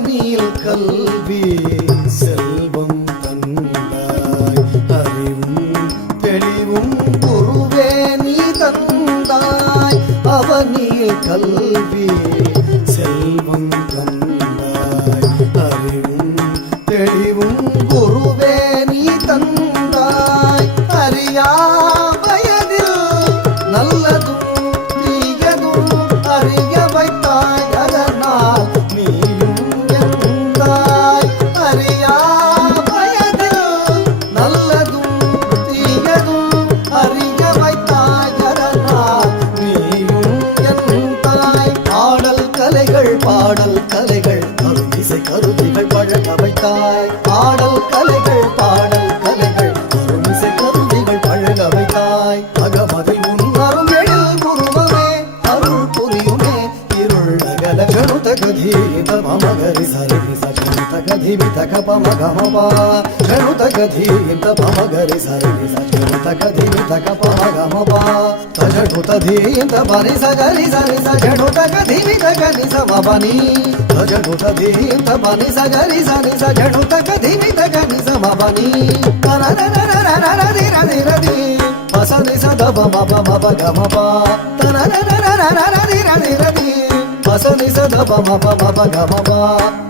அவனில் கல்வி செல்வம் தந்தாய் அறிவும் தெளிவும் குருவே நீ தந்தாய் அவனில் கல்வி செல்வம் தந்தாய் அறிவும் தெளிவும் குருவே நீ தந்தாய் அறியா வயதில் நல்லதும் தீயதும் அறிய வைத்தாய் அதனால் நீயும் எந்தாய் அறியா வயதில் நல்லதும் தீயதும் அறிய வைத்தாய் அதனால் நீயும் எந்தாய் பாடல் கலைகள் அருமிசை கருவிகள் பழக வைத்தாய் பாடல் கலைகள் அருமிசை கருவிகள் பழக வைத்தாய் அகமதில் உன்னரும் எழில் குருவமே அருள் புரியுமே இருள் அகல கணுத கதீத மமகரி சரி சகணுத கதீவித கபமகமபா கணுத கதீத மமகரி சரி சகணுத கதீவித கபமகமபா தஜடுத தீந்த பரி சகரி சரி சகணுத கதீவித கனி ಸಮபನಿ ತಜಡುತ ದೀಂತ ಬನಿ ಸಗರಿ ಸನಿ ಸಜಡುತ ಕಧಿಮಿತ ಗನಿ ಸಮಬನಿ ತನರರರರರರರರರರದಿ ಬಸನಿ ಸದಬ ಮಬ ಮಬ ಗಮ ಪ ತನರರರರರರರರರದಿ ಬಸನಿ ಸದಬ ಮಬ ಮಬ ಗಮ ಪ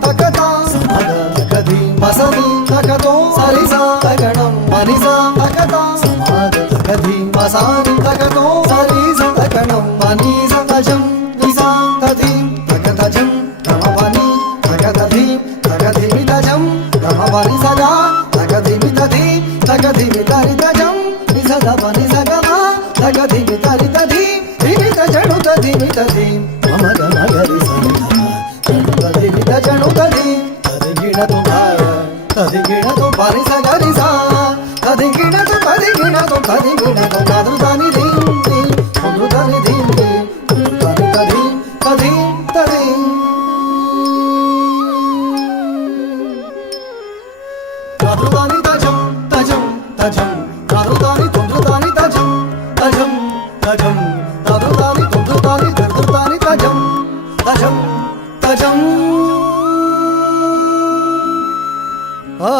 ತಕತ ಸಮದ ತಕದಿ ಬಸನಿ ತಕತೋ ಸರಿ ಸ ತಗಣಂ ಬನಿ ಸ ತಕತ ಸಮದ ತಕದಿ ಬಸಾನಿ ತಕತೋ ಸರಿ ಸ ತಗಣಂ ಬನಿ ಸ ತಜಂ ನಿಸ ತದಿ ತಕತಜಂ ಗಮಬನಿ ತಗದಧಿ ತಗಧಿಮಿ ತಜಂ ಗಮಬನಿ ಸದಾ ತಗಧಿಮಿ ತಧಿ ತಗಧಿಮಿ ತರಿ ತಜಂ ನಿಸದ ಬನಿ ಸಗಮ ತಗಧಿಮಿ ತರಿ ತಧಿ ಧಿಮಿ ತಜಣು ತಧಿಮಿ ತಧಿ ಮಮ ಗಮ ಗರಿ ಸರಿ ತಧಿಮಿ ತಜಣು ತಧಿ ತಧಿಗಿಣ ತು ಭಾಯ ತಧಿಗಿಣ ತು ಬನಿ ಸಗರಿ ಸಾ ತಧಿಗಿಣ ತು ತಧಿಗಿಣ ತು ತಧಿಗಿಣ ತು ತದ್ರುತಾನಿ ಧೀಂ ಧೀಂ ತದ್ರುತಾನಿ ಧೀಂ ಧೀಂ ತದ್ರುತಾನಿ ತಧಿ ತಧಿ ತದ್ರುತಾನಿ ತಜಂ ತಜಂ ತಜಂ ತದ್ರುತಾನಿ ತುಂದ್ರುತಾನಿ ತಜಂ ತಜಂ ತಜಂ ತದ್ರುತಾನಿ ತುಂದ್ರುತಾನಿ ತದ್ರುತಾನಿ ತಜಂ ತಜಂ ತಜಂ ಆ